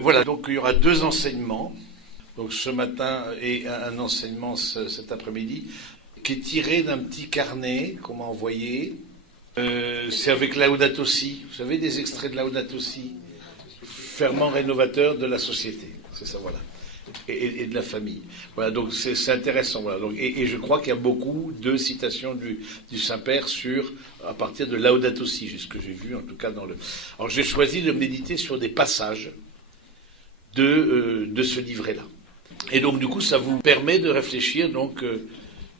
Voilà, donc il y aura deux enseignements, donc ce matin et un enseignement cet après-midi, qui est tiré d'un petit carnet qu'on m'a envoyé. C'est avec Laudato Si, vous savez, des extraits de Laudato Si, ferment rénovateur de la société, c'est ça, voilà, et de la famille. Voilà, donc c'est intéressant, voilà. Donc, et je crois qu'il y a beaucoup de citations du Saint-Père à partir de Laudato Si, c'est ce que j'ai vu en tout cas dans le... Alors j'ai choisi de méditer sur des passages de ce livret-là. Et donc du coup ça vous permet de réfléchir donc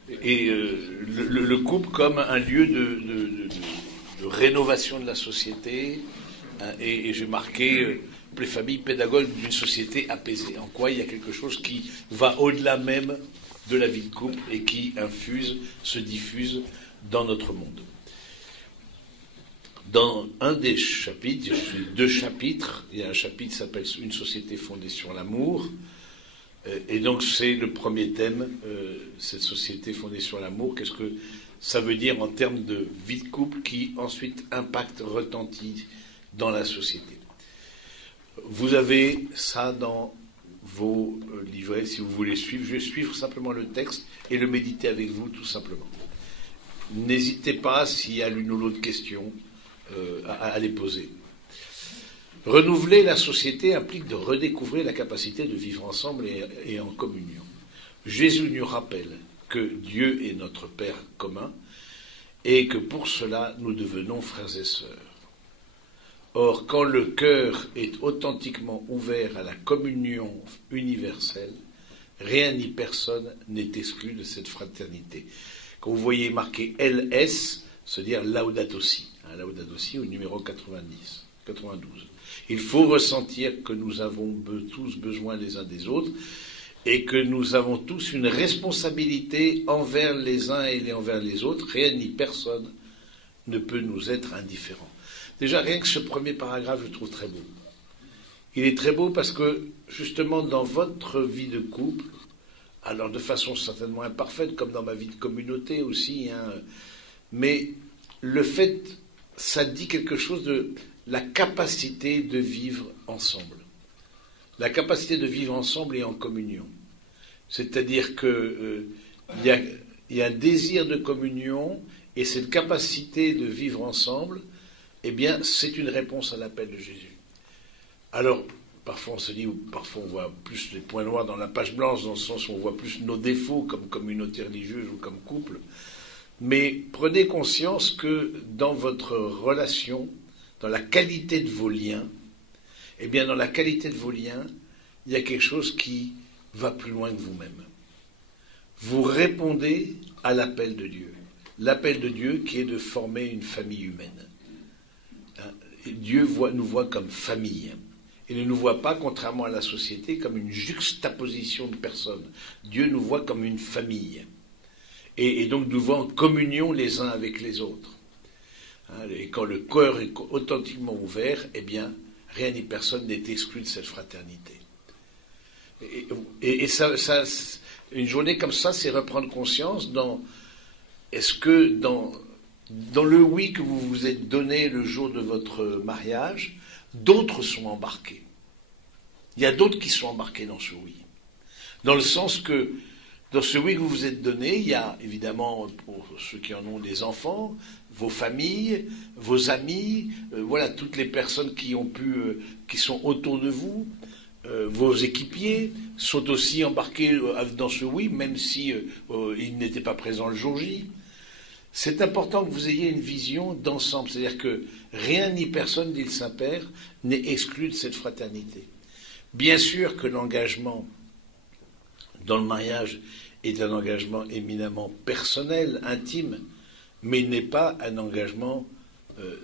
le couple comme un lieu de rénovation de la société, hein, et j'ai marqué les familles pédagogues d'une société apaisée. En quoi il y a quelque chose qui va au-delà même de la vie de couple et qui se diffuse dans notre monde. Dans un des chapitres, il y a deux chapitres, il y a un chapitre qui s'appelle « Une société fondée sur l'amour », et donc c'est le premier thème, cette société fondée sur l'amour. Qu'est-ce que ça veut dire en termes de vie de couple qui ensuite impacte, retentit dans la société. Vous avez ça dans vos livrets, si vous voulez suivre. Je vais suivre simplement le texte et le méditer avec vous tout simplement. N'hésitez pas, s'il y a l'une ou l'autre question, à les poser. Renouveler la société implique de redécouvrir la capacité de vivre ensemble et en communion. Jésus nous rappelle que Dieu est notre Père commun et que pour cela nous devenons frères et sœurs. Or, quand le cœur est authentiquement ouvert à la communion universelle, rien ni personne n'est exclu de cette fraternité. Quand vous voyez marqué LS, c'est-à-dire Laudato Si, Laudato Si au numéro 92. Il faut ressentir que nous avons tous besoin les uns des autres et que nous avons tous une responsabilité envers les uns et envers les autres. Rien ni personne ne peut nous être indifférent. Déjà, rien que ce premier paragraphe, je le trouve très beau. Il est très beau parce que, justement, dans votre vie de couple, alors de façon certainement imparfaite, comme dans ma vie de communauté aussi, hein, mais le fait, ça dit quelque chose de la capacité de vivre ensemble. La capacité de vivre ensemble et en communion. C'est-à-dire qu'il y a un désir de communion et cette capacité de vivre ensemble, eh bien, c'est une réponse à l'appel de Jésus. Alors, parfois on se dit, ou parfois on voit plus les points noirs dans la page blanche, dans le sens où on voit plus nos défauts comme communauté religieuse ou comme couple. Mais prenez conscience que dans votre relation, dans la qualité de vos liens, eh bien, dans la qualité de vos liens, il y a quelque chose qui va plus loin que vous-même. Vous répondez à l'appel de Dieu. L'appel de Dieu qui est de former une famille humaine. Dieu nous voit comme famille. Il ne nous voit pas, contrairement à la société, comme une juxtaposition de personnes. Dieu nous voit comme une famille. Et donc nous voit en communion les uns avec les autres. Et quand le cœur est authentiquement ouvert, eh bien, rien ni personne n'est exclu de cette fraternité. Et ça, une journée comme ça, c'est reprendre conscience est-ce que dans le oui que vous vous êtes donné le jour de votre mariage, d'autres sont embarqués. Il y a d'autres qui sont embarqués dans ce oui. Dans le sens que, dans ce oui que vous vous êtes donné, il y a évidemment, pour ceux qui en ont des enfants, vos familles, vos amis, voilà, toutes les personnes qui sont autour de vous, vos équipiers sont aussi embarqués dans ce oui, même si ils n'étaient pas présents le jour J. C'est important que vous ayez une vision d'ensemble, c'est-à-dire que rien ni personne, dit le Saint-Père, n'est exclu de cette fraternité. Bien sûr que l'engagement dans le mariage est un engagement éminemment personnel, intime, mais il n'est pas un engagement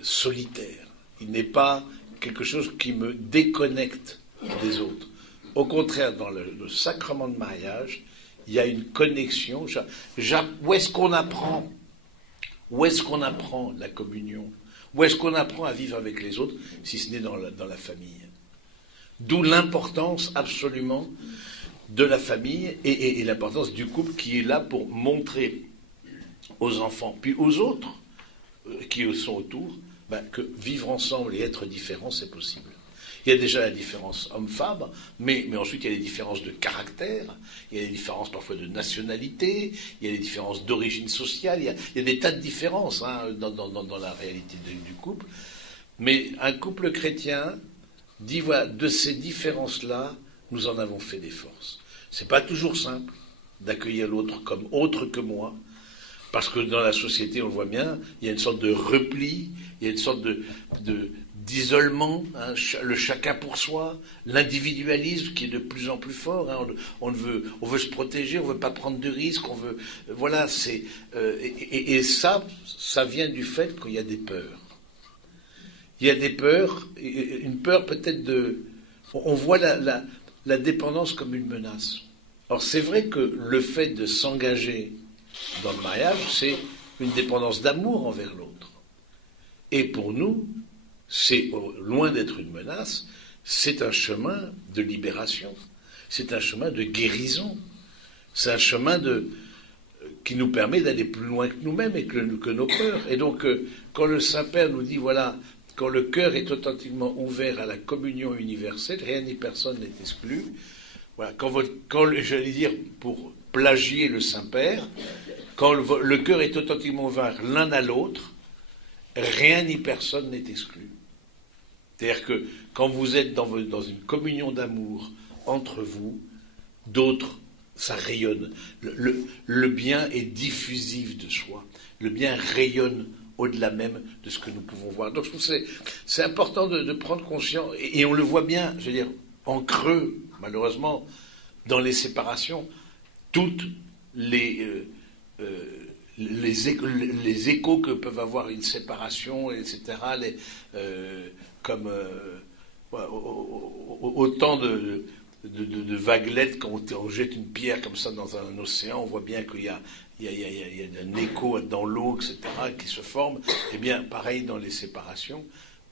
solitaire. Il n'est pas quelque chose qui me déconnecte des autres. Au contraire, dans le sacrement de mariage, il y a une connexion. Où est-ce qu'on apprend la communion? Où est-ce qu'on apprend à vivre avec les autres, si ce n'est dans la famille? D'où l'importance absolument de la famille et l'importance du couple qui est là pour montrer aux enfants, puis aux autres qui sont autour, que vivre ensemble et être différents, c'est possible. Il y a déjà la différence homme-femme, mais ensuite il y a les différences de caractère, il y a les différences parfois de nationalité, il y a les différences d'origine sociale, il y a des tas de différences dans la réalité du couple. Mais un couple chrétien dit, voilà, de ces différences-là, nous en avons fait des forces. C'est pas toujours simple d'accueillir l'autre comme autre que moi, parce que dans la société, on le voit bien, il y a une sorte de repli, il y a une sorte d'isolement, le chacun pour soi, l'individualisme qui est de plus en plus fort. On veut se protéger, on veut pas prendre de risques, voilà, et ça vient du fait qu'il y a des peurs. Il y a des peurs, une peur peut-être on voit la dépendance comme une menace. Alors c'est vrai que le fait de s'engager dans le mariage, c'est une dépendance d'amour envers l'autre. Et pour nous, c'est loin d'être une menace, c'est un chemin de libération, c'est un chemin de guérison, c'est un chemin qui nous permet d'aller plus loin que nous-mêmes et que nos peurs. Et donc, quand le Saint-Père nous dit, voilà, quand le cœur est authentiquement ouvert à la communion universelle, rien ni personne n'est exclu. Voilà, quand j'allais dire, pour plagier le Saint-Père, quand le cœur est authentiquement ouvert l'un à l'autre, rien ni personne n'est exclu. C'est-à-dire que quand vous êtes dans une communion d'amour entre vous, d'autres, ça rayonne. Le bien est diffusif de soi. Le bien rayonne au-delà même de ce que nous pouvons voir. Donc je trouve que c'est important de prendre conscience, et on le voit bien, je veux dire, en creux, malheureusement, dans les séparations, toutes les échos que peuvent avoir une séparation, etc., comme autant de vaguelettes, quand on jette une pierre comme ça dans un océan, on voit bien qu'il y a un écho dans l'eau, etc., qui se forme. Eh bien, pareil dans les séparations,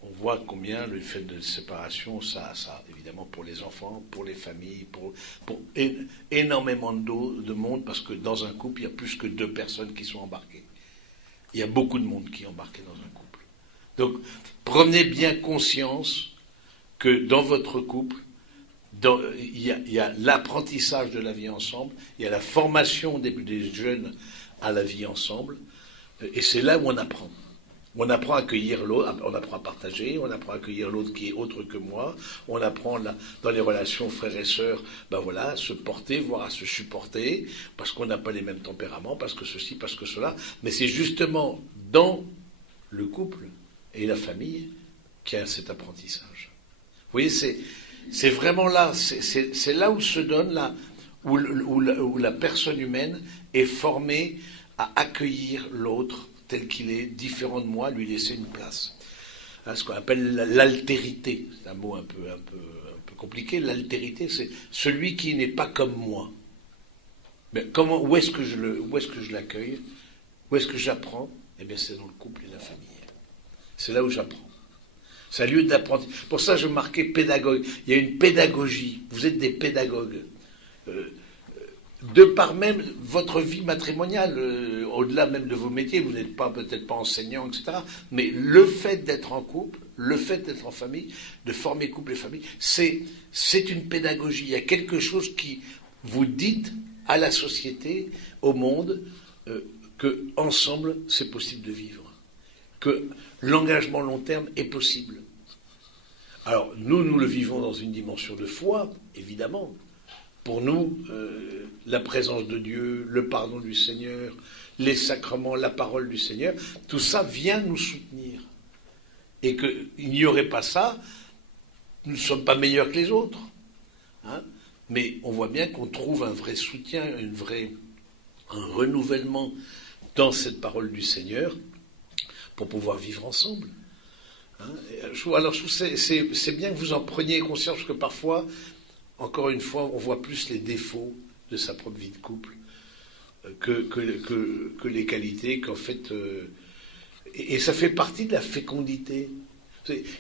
on voit combien le fait de séparation, ça évidemment pour les enfants, pour les familles, pour énormément de monde, parce que dans un couple, il y a plus que 2 personnes qui sont embarquées. Il y a beaucoup de monde qui est embarqué dans un couple. Donc, prenez bien conscience que dans votre couple, il y a l'apprentissage de la vie ensemble, il y a la formation des jeunes à la vie ensemble, et c'est là où on apprend. On apprend à accueillir l'autre, on apprend à partager, on apprend à accueillir l'autre qui est autre que moi, on apprend dans les relations frères et sœurs, à se porter, voire à se supporter, parce qu'on n'a pas les mêmes tempéraments, parce que ceci, parce que cela, mais c'est justement dans le couple et la famille qu'il y a cet apprentissage. Vous voyez, c'est vraiment là, c'est là où se donne, où la personne humaine est formée à accueillir l'autre tel qu'il est, différent de moi, lui laisser une place. Ce qu'on appelle l'altérité, c'est un mot un peu compliqué. L'altérité, c'est celui qui n'est pas comme moi. Mais où est-ce que je l'accueille? Où est-ce que j'apprends? Eh bien, c'est dans le couple et la famille. C'est là où j'apprends. C'est un lieu d'apprentissage. Pour ça, je marquais pédagogue. Il y a une pédagogie. Vous êtes des pédagogues. De par même votre vie matrimoniale, au-delà même de vos métiers, vous n'êtes peut-être pas enseignant, etc. Mais le fait d'être en couple, le fait d'être en famille, de former couple et famille, c'est une pédagogie. Il y a quelque chose qui vous dit à la société, au monde, que ensemble c'est possible de vivre, que l'engagement long terme est possible. Alors nous le vivons dans une dimension de foi, évidemment. Pour nous, la présence de Dieu, le pardon du Seigneur, les sacrements, la parole du Seigneur, tout ça vient nous soutenir. Et qu'il n'y aurait pas ça, nous ne sommes pas meilleurs que les autres. Mais on voit bien qu'on trouve un vrai soutien, un renouvellement dans cette parole du Seigneur pour pouvoir vivre ensemble. Alors je trouve c'est bien que vous en preniez conscience, parce que parfois, encore une fois, on voit plus les défauts de sa propre vie de couple que les qualités, qu'en fait... et ça fait partie de la fécondité.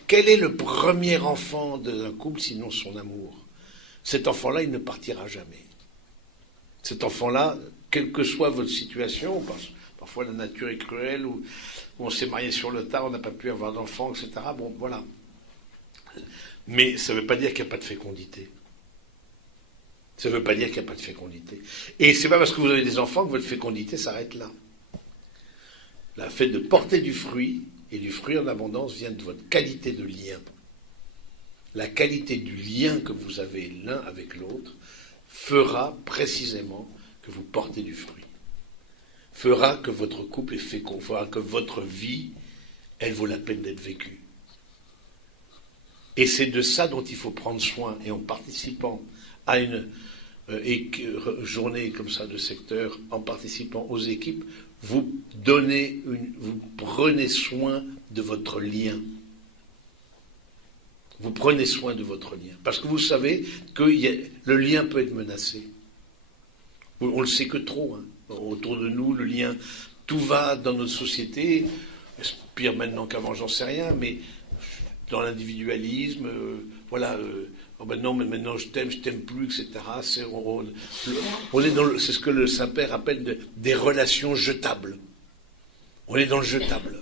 Quel est le premier enfant d'un couple, sinon son amour? Cet enfant-là, il ne partira jamais. Cet enfant-là, quelle que soit votre situation, parfois la nature est cruelle, ou on s'est marié sur le tard, on n'a pas pu avoir d'enfant, etc. Bon, voilà. Mais ça ne veut pas dire qu'il n'y a pas de fécondité. Ça ne veut pas dire qu'il n'y a pas de fécondité. Et ce n'est pas parce que vous avez des enfants que votre fécondité s'arrête là. Le fait de porter du fruit, et du fruit en abondance, vient de votre qualité de lien. La qualité du lien que vous avez l'un avec l'autre fera précisément que vous portez du fruit. Fera que votre couple est fécond, fera que votre vie, elle vaut la peine d'être vécue. Et c'est de ça dont il faut prendre soin. Et en participant à une journée comme ça de secteur, en participant aux équipes, vous prenez soin de votre lien. Vous prenez soin de votre lien. Parce que vous savez que le lien peut être menacé. On le sait que trop. Hein. Autour de nous, le lien, tout va dans notre société. Pire maintenant qu'avant, j'en sais rien, mais dans l'individualisme, voilà. Oh ben non, mais maintenant je t'aime plus, etc. On est c'est ce que le Saint-Père appelle des relations jetables. On est dans le jetable.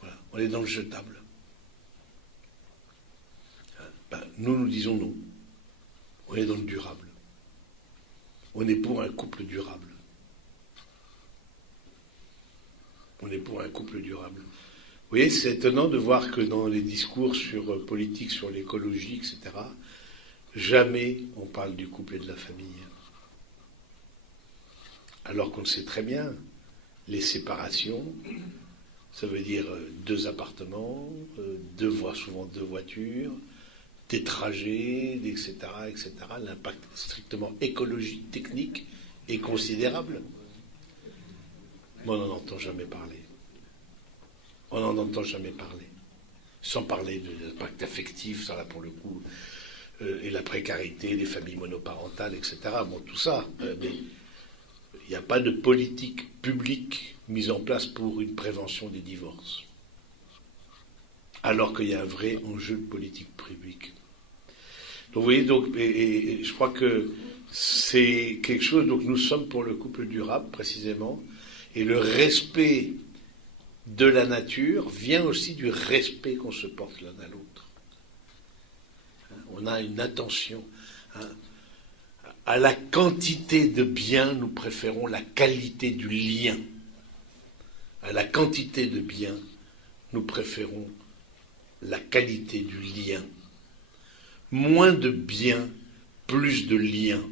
Voilà, on est dans le jetable. Ben, nous disons non. On est dans le durable. On est pour un couple durable. On est pour un couple durable. Vous voyez, c'est étonnant de voir que dans les discours sur politique, sur l'écologie, etc., jamais on parle du couple et de la famille. Alors qu'on le sait très bien, les séparations, ça veut dire 2 appartements, souvent 2 voitures, des trajets, etc., etc. L'impact strictement écologique, technique est considérable. Mais on n'en entend jamais parler. On n'en entend jamais parler. Sans parler de l'impact affectif, ça là pour le coup, et la précarité des familles monoparentales, etc. Bon, tout ça. Mais il n'y a pas de politique publique mise en place pour une prévention des divorces. Alors qu'il y a un vrai enjeu de politique publique. Donc vous voyez, et je crois que c'est quelque chose, donc nous sommes pour le couple durable, précisément, et le respect de la nature vient aussi du respect qu'on se porte l'un à l'autre. On a une attention. À la quantité de biens, nous préférons la qualité du lien. À la quantité de biens, nous préférons la qualité du lien. Moins de biens, plus de liens.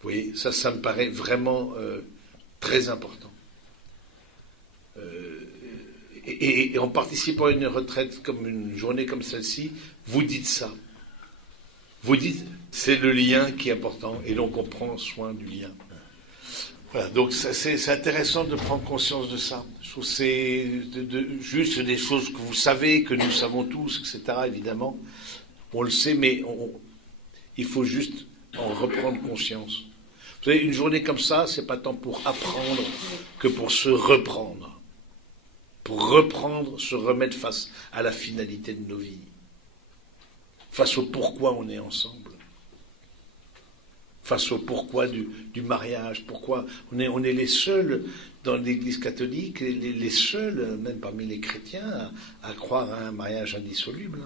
Vous voyez, ça me paraît vraiment très important. Et en participant à une retraite comme une journée comme celle-ci, vous dites ça. Vous dites, c'est le lien qui est important, et donc on prend soin du lien. Voilà, donc c'est intéressant de prendre conscience de ça. Je trouve que c'est juste des choses que vous savez, que nous savons tous, etc., évidemment. On le sait, mais il faut juste en reprendre conscience. Vous savez, une journée comme ça, c'est pas tant pour apprendre que pour se reprendre. Pour reprendre, se remettre face à la finalité de nos vies. Face au pourquoi on est ensemble. Face au pourquoi du mariage. Pourquoi on est les seuls dans l'Église catholique, les seuls, même parmi les chrétiens, à croire à un mariage indissoluble.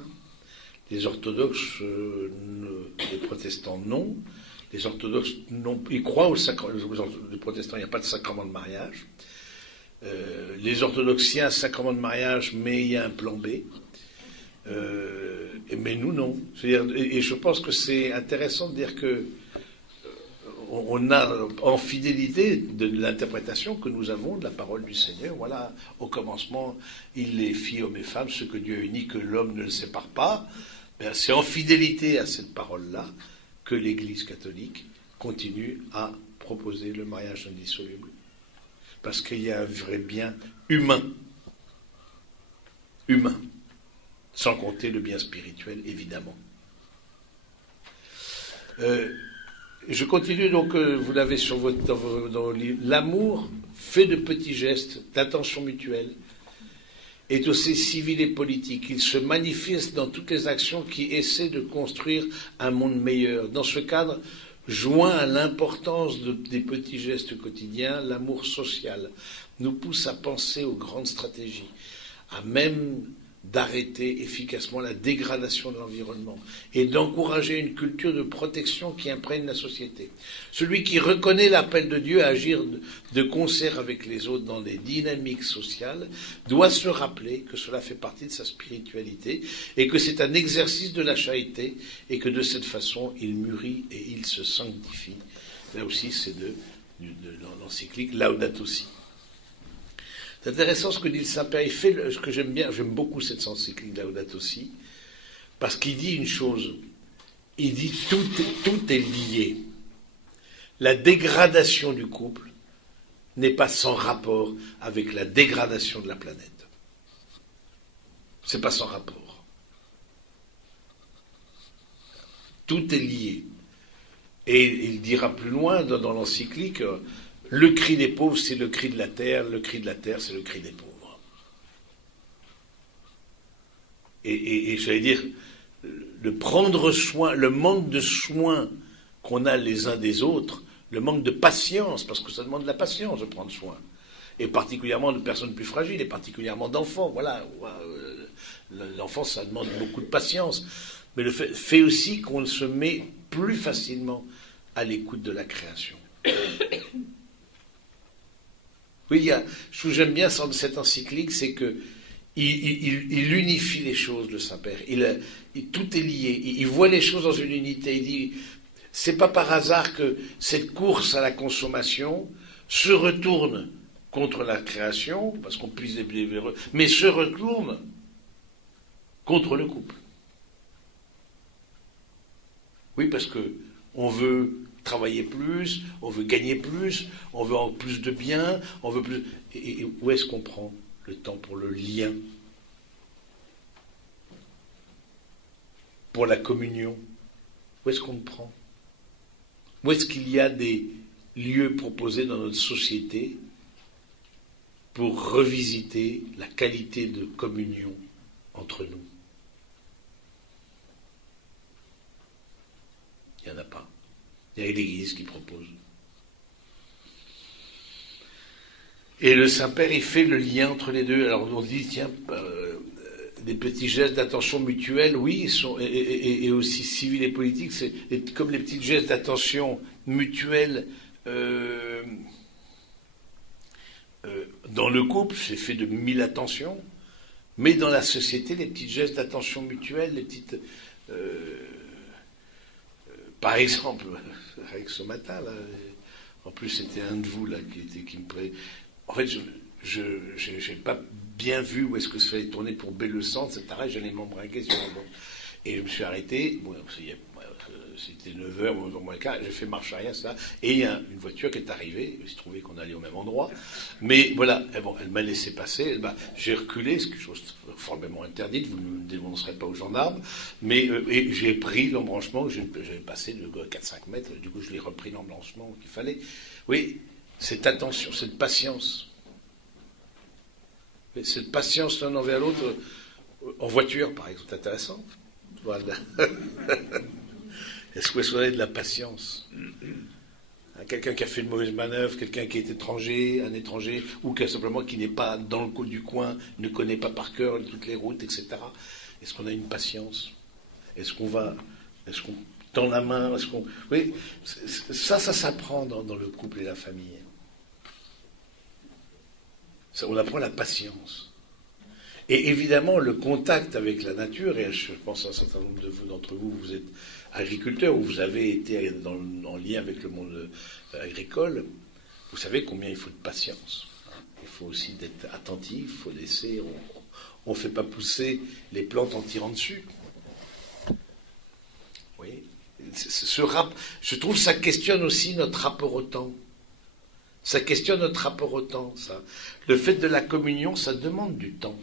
Les orthodoxes, les protestants, non. Les orthodoxes, non. Ils croient au sacrement. Les protestants, il n'y a pas de sacrement de mariage. Les orthodoxes, il y a un sacrement de mariage, mais il y a un plan B. Mais nous, non. C'est-à-dire, et je pense que c'est intéressant de dire que on a, en fidélité de l'interprétation que nous avons de la parole du Seigneur, voilà, au commencement, il les fit hommes et femmes, ce que Dieu a uni, que l'homme ne le sépare pas. Ben, c'est en fidélité à cette parole-là que l'Église catholique continue à proposer le mariage indissoluble. Parce qu'il y a un vrai bien humain. Humain. Sans compter le bien spirituel, évidemment. Je continue donc, vous l'avez dans vos livres. L'amour fait de petits gestes d'attention mutuelle est aussi civil et politique. Il se manifeste dans toutes les actions qui essaient de construire un monde meilleur. Dans ce cadre, joint à l'importance des petits gestes quotidiens, l'amour social nous pousse à penser aux grandes stratégies, à même d'arrêter efficacement la dégradation de l'environnement et d'encourager une culture de protection qui imprègne la société. Celui qui reconnaît l'appel de Dieu à agir de concert avec les autres dans des dynamiques sociales doit se rappeler que cela fait partie de sa spiritualité et que c'est un exercice de la charité et que de cette façon il mûrit et il se sanctifie. Là aussi c'est de l'encyclique Laudato Si. C'est intéressant ce que dit le Saint-Père. Il fait ce que j'aime bien, j'aime beaucoup cette encyclique Laudato Si, parce qu'il dit une chose. Il dit tout est lié. La dégradation du couple n'est pas sans rapport avec la dégradation de la planète. C'est pas sans rapport. Tout est lié. Et il dira plus loin dans l'encyclique. Le cri des pauvres, c'est le cri de la terre c'est le cri des pauvres. Et j'allais dire, le prendre soin, le manque de soin qu'on a les uns des autres, le manque de patience, parce que ça demande de la patience de prendre soin, et particulièrement de personnes plus fragiles, et particulièrement d'enfants, voilà. L'enfant, ça demande beaucoup de patience, mais le fait aussi qu'on se met plus facilement à l'écoute de la création. Oui, ce que j'aime bien dans cette encyclique, c'est que il unifie les choses, le Saint-Père. Tout est lié. Il voit les choses dans une unité. Il dit, c'est pas par hasard que cette course à la consommation se retourne contre la création, parce qu'on puisse les véreux, mais se retourne contre le couple. Oui, parce que on veut travailler plus, on veut gagner plus, on veut avoir plus de biens, on veut plus... Et où est-ce qu'on prend le temps pour le lien, pour la communion? Où est-ce qu'on le prend? Où est-ce qu'il y a des lieux proposés dans notre société pour revisiter la qualité de communion entre nous? Il n'y en a pas. Il y a l'Église qui propose. Et le Saint-Père, il fait le lien entre les deux. Alors on dit, tiens, des petits gestes d'attention mutuelle, oui, et aussi civils et politiques, c'est comme les petits gestes d'attention mutuelle dans le couple, c'est fait de 1000 attentions, mais dans la société, les petits gestes d'attention mutuelle, les petites... par exemple, avec ce matin, là, en plus c'était un de vous là qui me pré... En fait, je n'ai pas bien vu où est-ce que ça fallait tourner pour Baie-le-Centre, cet arrêt, j'allais m'embrinquer sur la bande. Et je me suis arrêté, bon, c'était 9h, moins le quart, j'ai fait marche arrière, ça, et il y a une voiture qui est arrivée, il se trouvait qu'on allait au même endroit, mais voilà, bon, elle m'a laissé passer, j'ai reculé, ce qui est chose formellement interdite, vous ne le dénoncerez pas aux gendarmes, mais et j'ai pris l'embranchement, j'avais passé de 4-5 mètres, du coup je l'ai repris l'embranchement qu'il fallait. Oui, cette attention, cette patience. Cette patience l'un envers l'autre, en voiture, par exemple, c'est intéressant. Voilà. Est-ce qu'on a de la patience? Quelqu'un qui a fait une mauvaise manœuvre, quelqu'un qui est étranger, un étranger, ou simplement qui n'est pas dans le du coin, ne connaît pas par cœur toutes les routes, etc. Est-ce qu'on a une patience? Est-ce qu'on tend la main? Oui, ça s'apprend dans le couple et la famille. On apprend la patience. Et évidemment, le contact avec la nature, et je pense à un certain nombre d'entre vous, vous êtes agriculteurs, ou vous avez été en lien avec le monde agricole, vous savez combien il faut de patience. Il faut aussi d'être attentif, il faut laisser... On ne fait pas pousser les plantes en tirant dessus. Oui. Je trouve que ça questionne aussi notre rapport au temps. Ça questionne notre rapport au temps, ça. Le fait de la communion, ça demande du temps.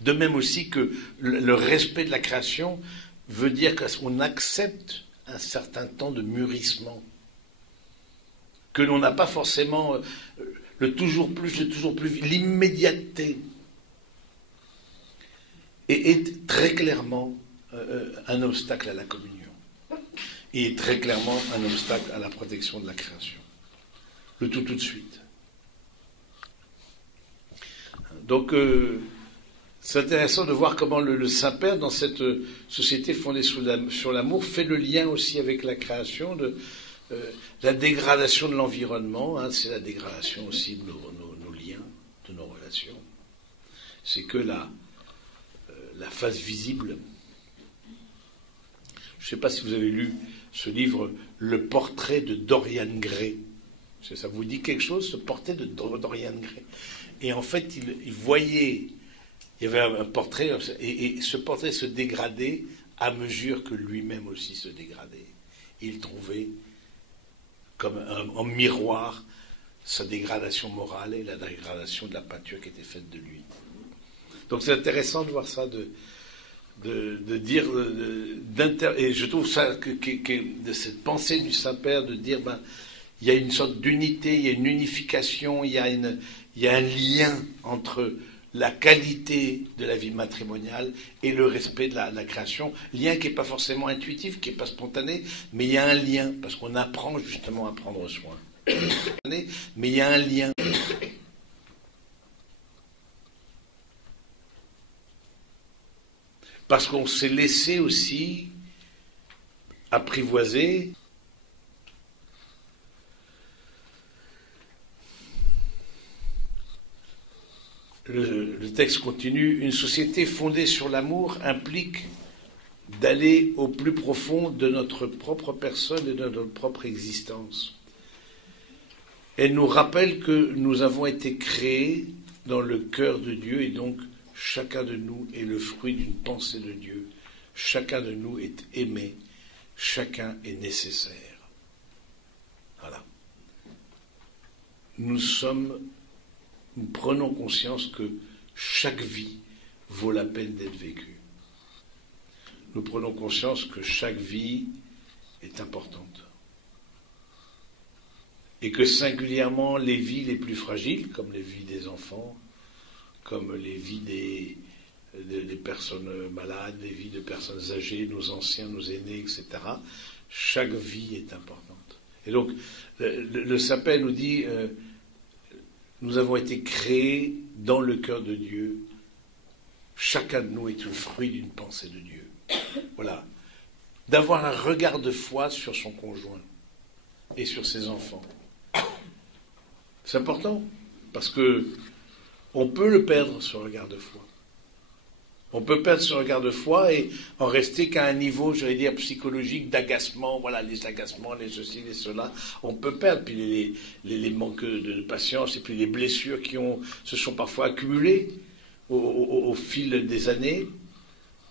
De même aussi que le respect de la création veut dire qu'on accepte un certain temps de mûrissement. Que l'on n'a pas forcément le toujours plus, l'immédiateté. Et est très clairement un obstacle à la communion. Et est très clairement un obstacle à la protection de la création. Le tout de suite. Donc, c'est intéressant de voir comment le Saint-Père, dans cette société fondée sur l'amour, fait le lien aussi avec la création, la dégradation de l'environnement, hein, c'est la dégradation aussi de nos liens, de nos relations. C'est que la face visible. Je ne sais pas si vous avez lu ce livre, Le portrait de Dorian Gray. Ça vous dit quelque chose, ce portrait de Dorian Gray? Et en fait, il voyait, il y avait un portrait, et ce portrait se dégradait à mesure que lui-même aussi se dégradait. Il trouvait comme en miroir sa dégradation morale et la dégradation de la peinture qui était faite de lui. Donc c'est intéressant de voir ça, de dire, et je trouve ça, de cette pensée du Saint-Père, de dire, il y a une sorte d'unité, il y a une unification, il y a un lien entre la qualité de la vie matrimoniale et le respect de la création. Lien qui n'est pas forcément intuitif, qui n'est pas spontané, mais il y a un lien, parce qu'on apprend justement à prendre soin. Mais il y a un lien. Parce qu'on s'est laissé aussi apprivoiser. Le texte continue. Une société fondée sur l'amour implique d'aller au plus profond de notre propre personne et de notre propre existence. Elle nous rappelle que nous avons été créés dans le cœur de Dieu et donc chacun de nous est le fruit d'une pensée de Dieu. Chacun de nous est aimé. Chacun est nécessaire. Voilà. Nous prenons conscience que chaque vie vaut la peine d'être vécue. Nous prenons conscience que chaque vie est importante. Et que singulièrement les vies les plus fragiles, comme les vies des enfants, comme les vies des personnes malades, les vies de personnes âgées, nos anciens, nos aînés, etc., chaque vie est importante. Et donc, le Saint-Père nous dit, nous avons été créés dans le cœur de Dieu. Chacun de nous est le fruit d'une pensée de Dieu. Voilà. D'avoir un regard de foi sur son conjoint et sur ses enfants. C'est important, parce que on peut le perdre, ce regard de foi. On peut perdre ce regard de foi et en rester qu'à un niveau, j'allais dire, psychologique, d'agacement, voilà, les agacements, les ceci, les cela. On peut perdre, puis les manques de patience et puis les blessures qui se sont parfois accumulées au fil des années,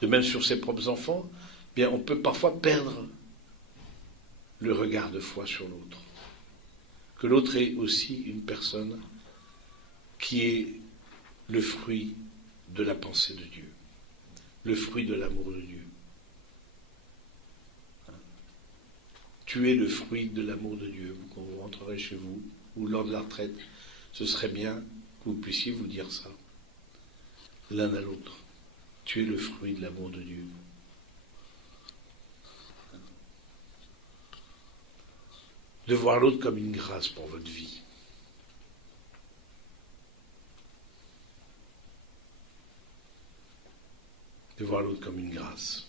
de même sur ses propres enfants. Bien, on peut parfois perdre le regard de foi sur l'autre. Que l'autre est aussi une personne qui est le fruit de la pensée de Dieu, le fruit de l'amour de Dieu. Tu es le fruit de l'amour de Dieu. Quand vous rentrerez chez vous, ou lors de la retraite, ce serait bien que vous puissiez vous dire ça, l'un à l'autre. Tu es le fruit de l'amour de Dieu. De voir l'autre comme une grâce pour votre vie. De voir l'autre comme une grâce.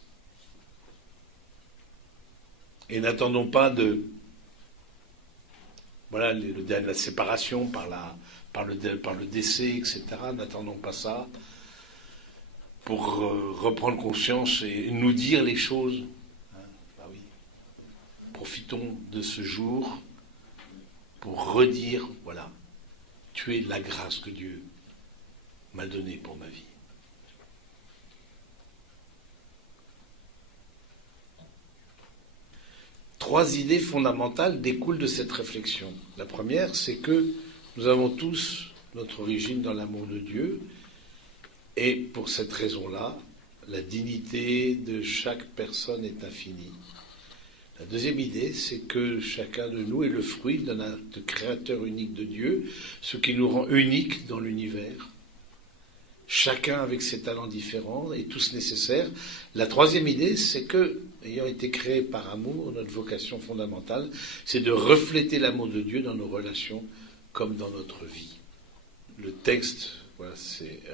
Et n'attendons pas la séparation par le décès, etc. N'attendons pas ça pour reprendre conscience et nous dire les choses. Oui. Profitons de ce jour pour redire, voilà, tu es la grâce que Dieu m'a donnée pour ma vie. Trois idées fondamentales découlent de cette réflexion. La première, c'est que nous avons tous notre origine dans l'amour de Dieu, et pour cette raison-là, la dignité de chaque personne est infinie. La deuxième idée, c'est que chacun de nous est le fruit d'un acte créateur unique de Dieu, ce qui nous rend uniques dans l'univers. Chacun avec ses talents différents et tous nécessaires. La troisième idée, c'est que, ayant été créés par amour, notre vocation fondamentale, c'est de refléter l'amour de Dieu dans nos relations comme dans notre vie. Le texte voilà,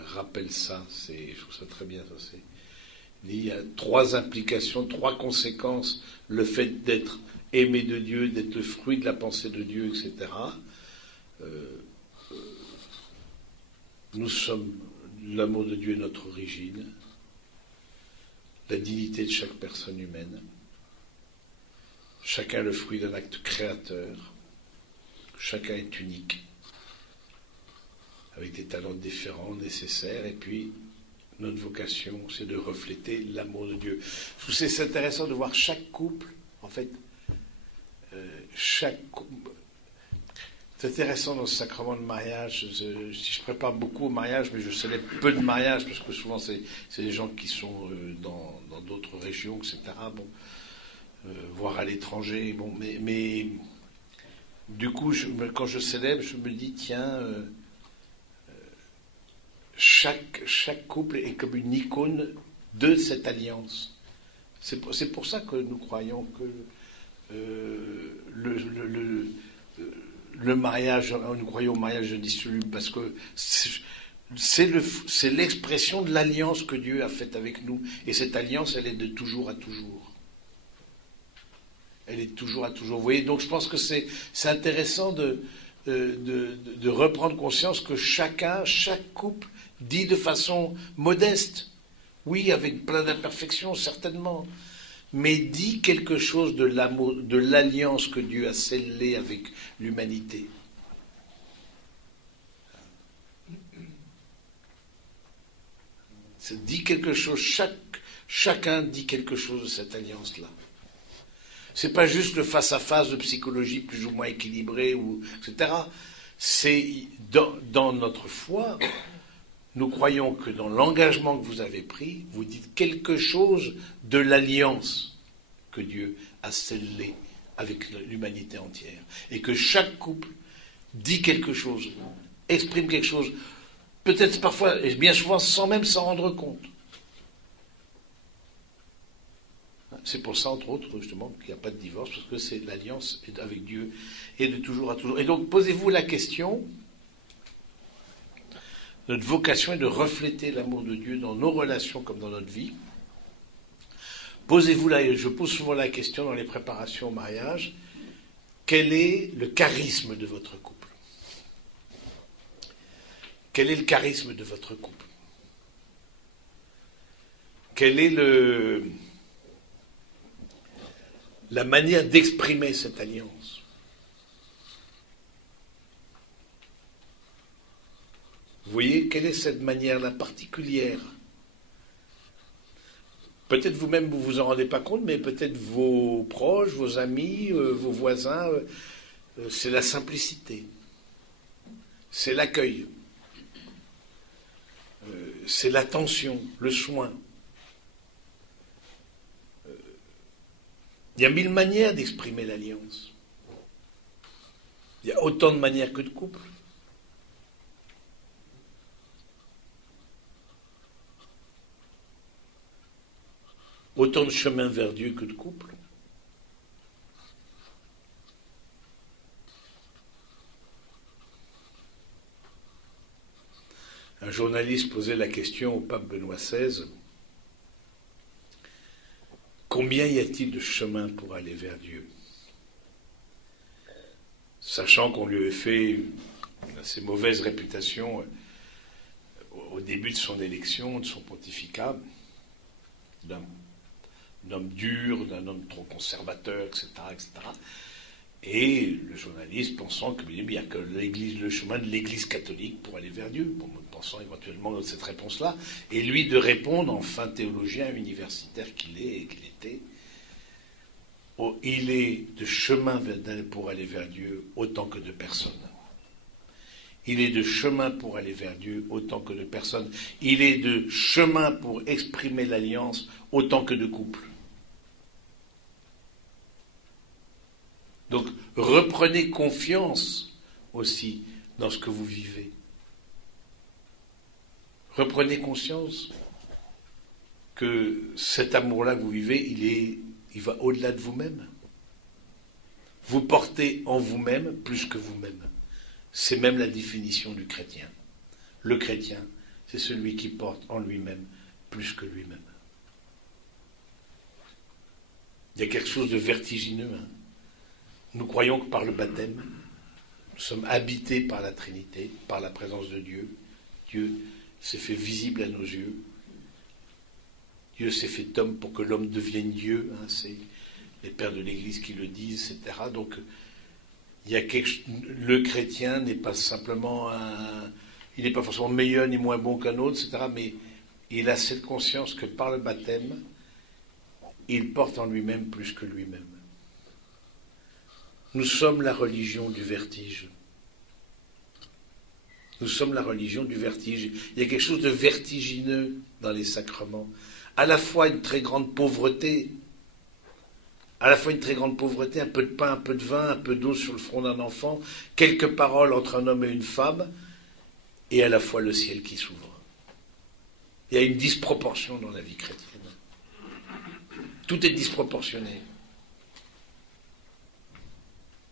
rappelle ça, je trouve ça très bien. Ça, il y a 3 implications, 3 conséquences. Le fait d'être aimé de Dieu, d'être le fruit de la pensée de Dieu, etc. Nous sommes, l'amour de Dieu est notre origine, la dignité de chaque personne humaine. Chacun est le fruit d'un acte créateur. Chacun est unique, avec des talents différents, nécessaires, et puis notre vocation, c'est de refléter l'amour de Dieu. Je trouve que c'est intéressant de voir chaque couple, en fait, c'est intéressant dans ce sacrement de mariage. Je prépare beaucoup au mariage, mais je célèbre peu de mariages, parce que souvent c'est des gens qui sont dans d'autres régions, etc., voire à l'étranger, mais du coup, quand je célèbre, je me dis, tiens, chaque couple est comme une icône de cette alliance. C'est pour ça que nous croyons que le mariage, nous croyons au mariage indissoluble, parce que c'est l'expression de l'alliance que Dieu a faite avec nous. Et cette alliance, elle est de toujours à toujours. Elle est de toujours à toujours. Vous voyez, donc je pense que c'est intéressant de reprendre conscience que chaque couple dit de façon modeste, oui, avec plein d'imperfections, certainement, mais dit quelque chose de l'amour, de l'alliance que Dieu a scellée avec l'humanité. Ça dit quelque chose, chacun dit quelque chose de cette alliance-là. C'est pas juste le face-à-face de psychologie plus ou moins équilibrée, etc. C'est dans notre foi, nous croyons que dans l'engagement que vous avez pris, vous dites quelque chose de l'alliance que Dieu a scellée avec l'humanité entière. Et que chaque couple dit quelque chose, exprime quelque chose, peut-être parfois, et bien souvent, sans même s'en rendre compte. C'est pour ça, entre autres, justement, qu'il n'y a pas de divorce, parce que c'est l'alliance avec Dieu et de toujours à toujours. Et donc, posez-vous la question, notre vocation est de refléter l'amour de Dieu dans nos relations comme dans notre vie. Je pose souvent la question dans les préparations au mariage, quel est le charisme de votre couple? Quel est le charisme de votre couple? Quelle est la manière d'exprimer cette alliance? Vous voyez, quelle est cette manière-là particulière? Peut-être vous-même, vous ne vous en rendez pas compte, mais peut-être vos proches, vos amis, vos voisins, c'est la simplicité, c'est l'accueil, c'est l'attention, le soin. Il y a 1000 manières d'exprimer l'alliance. Il y a autant de manières que de couples. Autant de chemins vers Dieu que de couples. Un journaliste posait la question au pape Benoît XVI, combien y a-t-il de chemins pour aller vers Dieu? Sachant qu'on lui avait fait une assez mauvaise réputation au début de son élection, de son pontificat, d'un homme dur, d'un homme trop conservateur, etc., etc. Et le journaliste pensant qu'il n'y a que le chemin de l'Église catholique pour aller vers Dieu, pensant éventuellement cette réponse-là, et lui de répondre, en fin théologien universitaire qu'il est et qu'il était, il est de chemin pour aller vers Dieu autant que de personnes. Il est de chemin pour aller vers Dieu autant que de personnes. Il est de chemin pour exprimer l'alliance autant que de couples. Donc, reprenez confiance aussi dans ce que vous vivez. Reprenez conscience que cet amour-là que vous vivez, il va au-delà de vous-même. Vous portez en vous-même plus que vous-même. C'est même la définition du chrétien. Le chrétien, c'est celui qui porte en lui-même plus que lui-même. Il y a quelque chose de vertigineux. Nous croyons que par le baptême, nous sommes habités par la Trinité, par la présence de Dieu. Dieu s'est fait visible à nos yeux. Dieu s'est fait homme pour que l'homme devienne Dieu. C'est les pères de l'Église qui le disent, etc. Donc, le chrétien n'est pas simplement il n'est pas forcément meilleur ni moins bon qu'un autre, etc. Mais il a cette conscience que par le baptême, il porte en lui-même plus que lui-même. Nous sommes la religion du vertige. Nous sommes la religion du vertige. Il y a quelque chose de vertigineux dans les sacrements. À la fois une très grande pauvreté, un peu de pain, un peu de vin, un peu d'eau sur le front d'un enfant, quelques paroles entre un homme et une femme, et à la fois le ciel qui s'ouvre. Il y a une disproportion dans la vie chrétienne. Tout est disproportionné.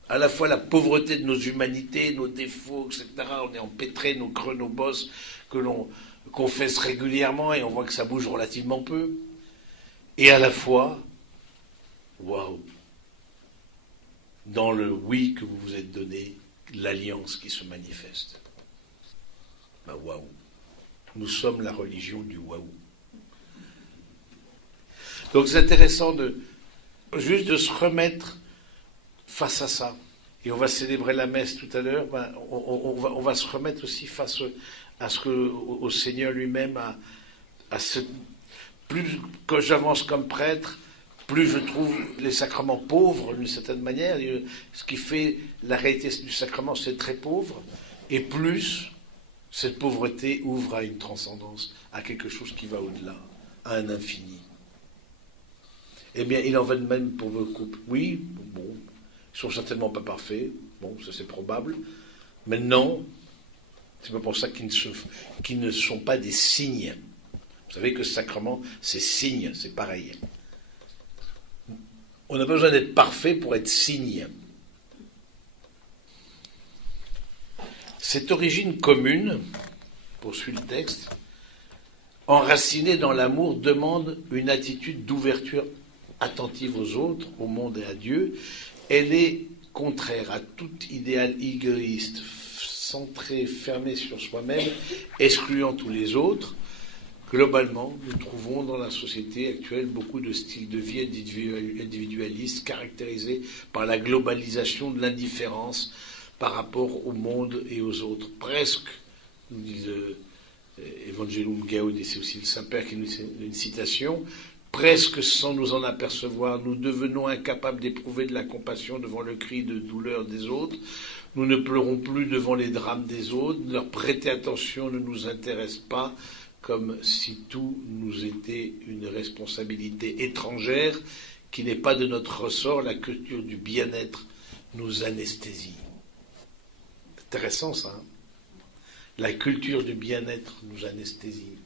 À la fois la pauvreté de nos humanités, nos défauts, etc. On est empêtré, nos creux, nos bosses, que l'on confesse régulièrement et on voit que ça bouge relativement peu. Et à la fois, waouh, dans le oui que vous vous êtes donné, l'alliance qui se manifeste. Ben waouh. Nous sommes la religion du waouh. Donc c'est intéressant juste de se remettre face à ça. Et on va célébrer la messe tout à l'heure. On va se remettre aussi face à ce que au Seigneur lui-même plus que j'avance comme prêtre, plus je trouve les sacrements pauvres d'une certaine manière. Ce qui fait la réalité du sacrement, c'est très pauvre. Et plus cette pauvreté ouvre à une transcendance, à quelque chose qui va au-delà, à un infini. Eh bien, il en va de même pour vos couples. Oui, bon, ils sont certainement pas parfaits. Bon, ça c'est probable. Mais non, c'est pas pour ça qu'ils ne sont pas des signes. Vous savez que ce sacrement, c'est signe, c'est pareil. On n'a pas besoin d'être parfait pour être signe. Cette origine commune, poursuit le texte, enracinée dans l'amour, demande une attitude d'ouverture attentive aux autres, au monde et à Dieu. Elle est contraire à tout idéal égoïste, centré, fermé sur soi-même, excluant tous les autres. Globalement, nous trouvons dans la société actuelle beaucoup de styles de vie individualistes caractérisés par la globalisation de l'indifférence par rapport au monde et aux autres. Presque, nous dit Evangelum Gaudium, et c'est aussi le Saint-Père qui nous fait une citation, presque sans nous en apercevoir, nous devenons incapables d'éprouver de la compassion devant le cri de douleur des autres. Nous ne pleurons plus devant les drames des autres. Leur prêter attention ne nous intéresse pas, comme si tout nous était une responsabilité étrangère qui n'est pas de notre ressort. La culture du bien-être nous anesthésie. C'est intéressant ça. La culture du bien-être nous anesthésie.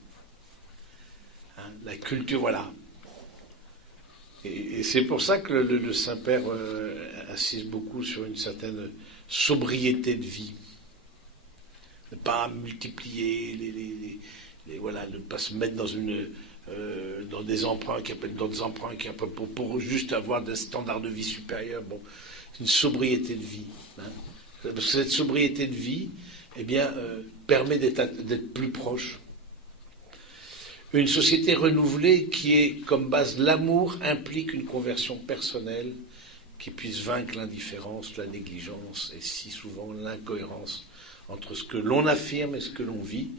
La culture, voilà. Et c'est pour ça que le Saint-Père insiste beaucoup sur une certaine sobriété de vie. Ne pas multiplier voilà, ne pas se mettre dans des emprunts qui appellent d'autres emprunts pour juste avoir des standards de vie supérieurs. Bon, c'est une sobriété de vie. Cette sobriété de vie, eh bien, permet d'être plus proche. Une société renouvelée qui est comme base l'amour implique une conversion personnelle qui puisse vaincre l'indifférence, la négligence et si souvent l'incohérence entre ce que l'on affirme et ce que l'on vit.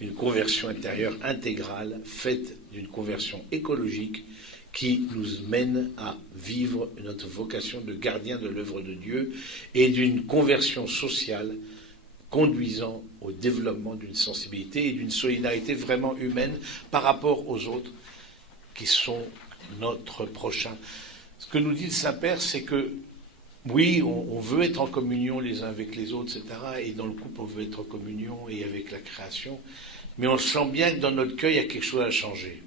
Une conversion intérieure intégrale faite d'une conversion écologique qui nous mène à vivre notre vocation de gardien de l'œuvre de Dieu et d'une conversion sociale conduisant au développement d'une sensibilité et d'une solidarité vraiment humaine par rapport aux autres qui sont notre prochain. Ce que nous dit le Saint-Père, c'est que oui, on veut être en communion les uns avec les autres, etc. Et dans le couple, on veut être en communion et avec la création. Mais on sent bien que dans notre cœur, il y a quelque chose à changer.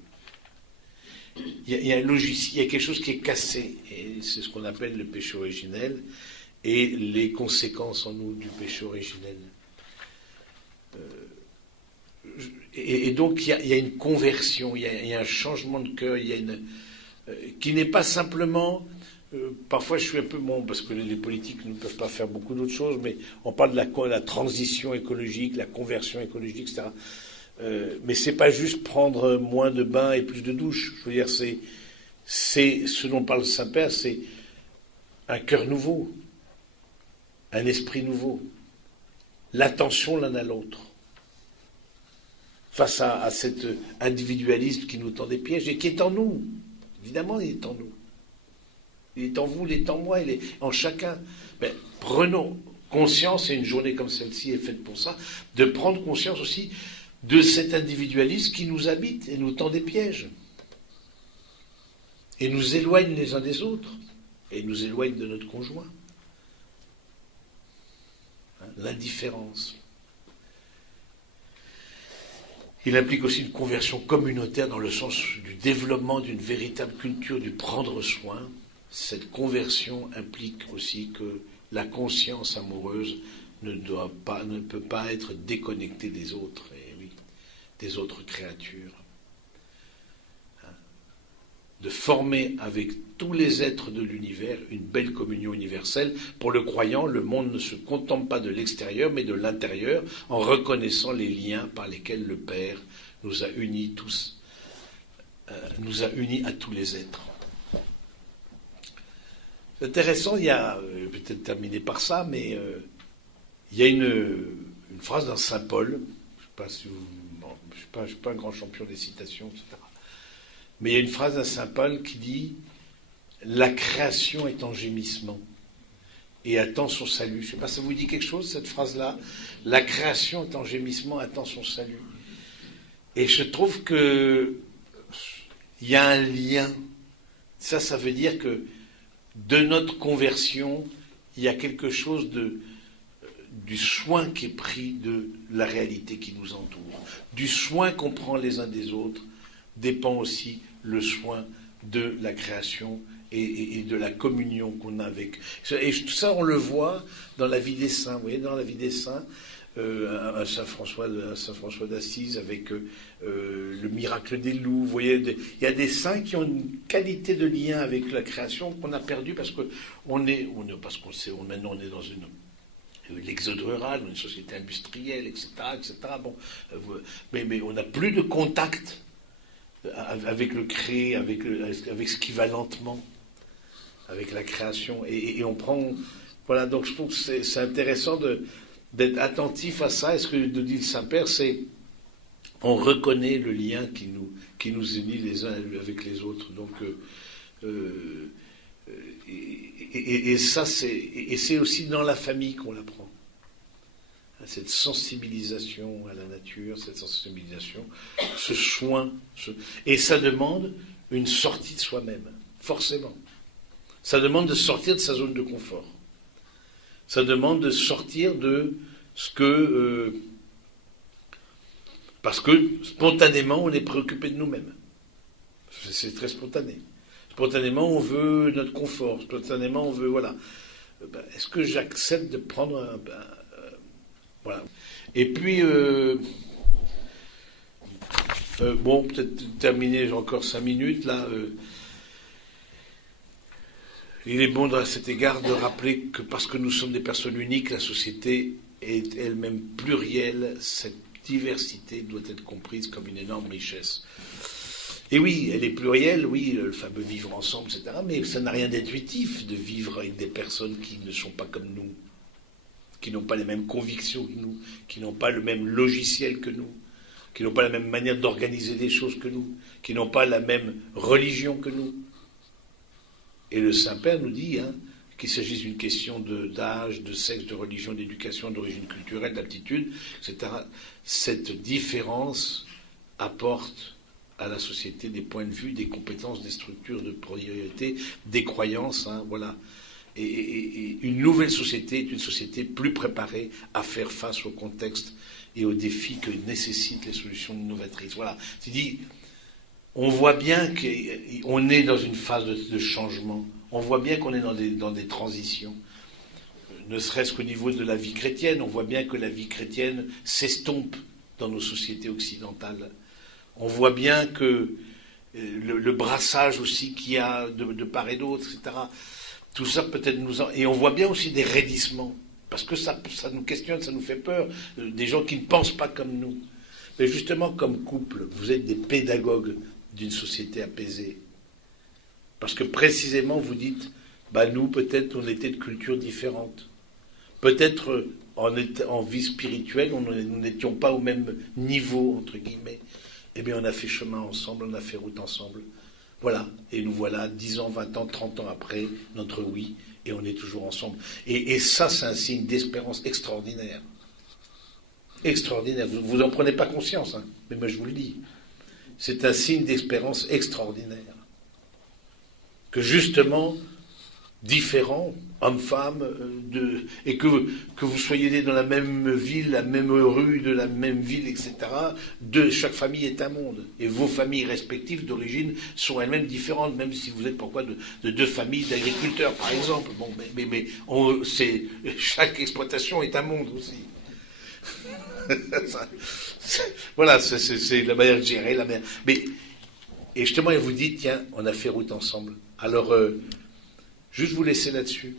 Il y a un logiciel, il y a quelque chose qui est cassé. Et c'est ce qu'on appelle le péché originel et les conséquences en nous du péché originel. et donc il y a une conversion, il y a un changement de cœur, qui n'est pas simplement. Parfois, je suis un peu bon parce que les politiques ne peuvent pas faire beaucoup d'autres choses, mais on parle de la transition écologique, la conversion écologique, etc. Mais c'est pas juste prendre moins de bains et plus de douches. Je veux dire, c'est ce dont parle Saint-Père, c'est un cœur nouveau, un esprit nouveau, l'attention l'un à l'autre, face à cet individualisme qui nous tend des pièges et qui est en nous. Évidemment, il est en nous. Il est en vous, il est en moi, il est en chacun. Mais prenons conscience, et une journée comme celle-ci est faite pour ça, de prendre conscience aussi de cet individualisme qui nous habite et nous tend des pièges. Et nous éloigne les uns des autres. Et nous éloigne de notre conjoint. L'indifférence. Il implique aussi une conversion communautaire dans le sens du développement d'une véritable culture du prendre soin. Cette conversion implique aussi que la conscience amoureuse ne peut pas être déconnectée des autres, et oui, des autres créatures. De former avec tous les êtres de l'univers une belle communion universelle. Pour le croyant, le monde ne se contente pas de l'extérieur, mais de l'intérieur, en reconnaissant les liens par lesquels le Père nous a unis tous, nous a unis à tous les êtres. C'est intéressant, il y a, peut-être terminé par ça, mais il y a une phrase d'un Saint Paul, je ne suis pas un grand champion des citations, etc. Mais il y a une phrase d'un Saint Paul qui dit « La création est en gémissement et attend son salut ». Je ne sais pas, ça vous dit quelque chose, cette phrase-là ? « La création est en gémissement, attend son salut ». Et je trouve qu'il y a un lien. Ça veut dire que de notre conversion, il y a quelque chose du soin qui est pris de la réalité qui nous entoure. Du soin qu'on prend les uns des autres dépend aussi le soin de la création et de la communion qu'on a avec. Et tout ça, on le voit dans la vie des saints. Vous voyez, dans la vie des saints, à Saint François d'Assise avec le miracle des loups. Vous voyez, il y a des saints qui ont une qualité de lien avec la création qu'on a perdue parce que maintenant on est dans l'exode rural, une société industrielle, etc. Bon, mais on n'a plus de contact avec le créé, avec ce qui va lentement, avec la création, et on prend, voilà. Donc je trouve que c'est intéressant d'être attentif à ça. Et ce que nous dit le Saint-Père, c'est on reconnaît le lien qui nous unit les uns avec les autres. Donc ça c'est aussi dans la famille qu'on l'apprend. Cette sensibilisation à la nature, cette sensibilisation, ce soin. Et ça demande une sortie de soi-même, forcément. Ça demande de sortir de sa zone de confort. Ça demande de sortir de ce que... parce que spontanément, on est préoccupé de nous-mêmes. C'est très spontané. Spontanément, on veut notre confort. Spontanément, on veut... Voilà. Est-ce que j'accepte de prendre voilà. Et puis, bon, peut-être terminer, j'ai encore 5 minutes, là. Il est bon, à cet égard, de rappeler que parce que nous sommes des personnes uniques, la société est elle-même plurielle. Cette diversité doit être comprise comme une énorme richesse. Et oui, elle est plurielle, oui, le fameux vivre ensemble, etc. Mais ça n'a rien d'intuitif de vivre avec des personnes qui ne sont pas comme nous, qui n'ont pas les mêmes convictions que nous, qui n'ont pas le même logiciel que nous, qui n'ont pas la même manière d'organiser des choses que nous, qui n'ont pas la même religion que nous. Et le Saint-Père nous dit qu'il s'agisse d'une question d'âge, de sexe, de religion, d'éducation, d'origine culturelle, d'aptitude, etc. Cette différence apporte à la société des points de vue, des compétences, des structures de priorité, des croyances, voilà. Et une nouvelle société est une société plus préparée à faire face au contexte et aux défis que nécessitent les solutions novatrices. Voilà. C'est-à-dire, on voit bien qu'on est dans une phase de changement. On voit bien qu'on est dans des transitions. Ne serait-ce qu'au niveau de la vie chrétienne, on voit bien que la vie chrétienne s'estompe dans nos sociétés occidentales. On voit bien que le brassage aussi qu'il y a de part et d'autre, etc. Tout ça peut-être Et on voit bien aussi des raidissements, parce que ça nous questionne, ça nous fait peur, des gens qui ne pensent pas comme nous. Mais justement, comme couple, vous êtes des pédagogues d'une société apaisée. Parce que précisément, vous dites, nous, peut-être, on était de cultures différentes. Peut-être, en vie spirituelle, nous n'étions pas au même niveau, entre guillemets. Eh bien, on a fait chemin ensemble, on a fait route ensemble. Voilà. Et nous voilà, 10 ans, 20 ans, 30 ans après, notre oui, et on est toujours ensemble. Et ça, c'est un signe d'espérance extraordinaire. Extraordinaire. Vous n'en prenez pas conscience, hein, mais moi je vous le dis. C'est un signe d'espérance extraordinaire. Que justement, différents, hommes-femmes, et que vous soyez nés dans la même ville, la même rue, de la même ville, etc., chaque famille est un monde. Et vos familles respectives d'origine sont elles-mêmes différentes, même si vous êtes de deux familles d'agriculteurs, par exemple. Bon, chaque exploitation est un monde aussi. Voilà, c'est la manière de gérer, et justement, elle vous dit, tiens, on a fait route ensemble. Alors, juste vous laisser là-dessus,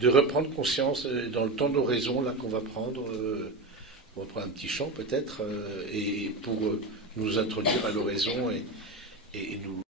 de reprendre conscience dans le temps d'oraison là qu'on va prendre. On va prendre un petit chant peut-être, et pour nous introduire à l'oraison et nous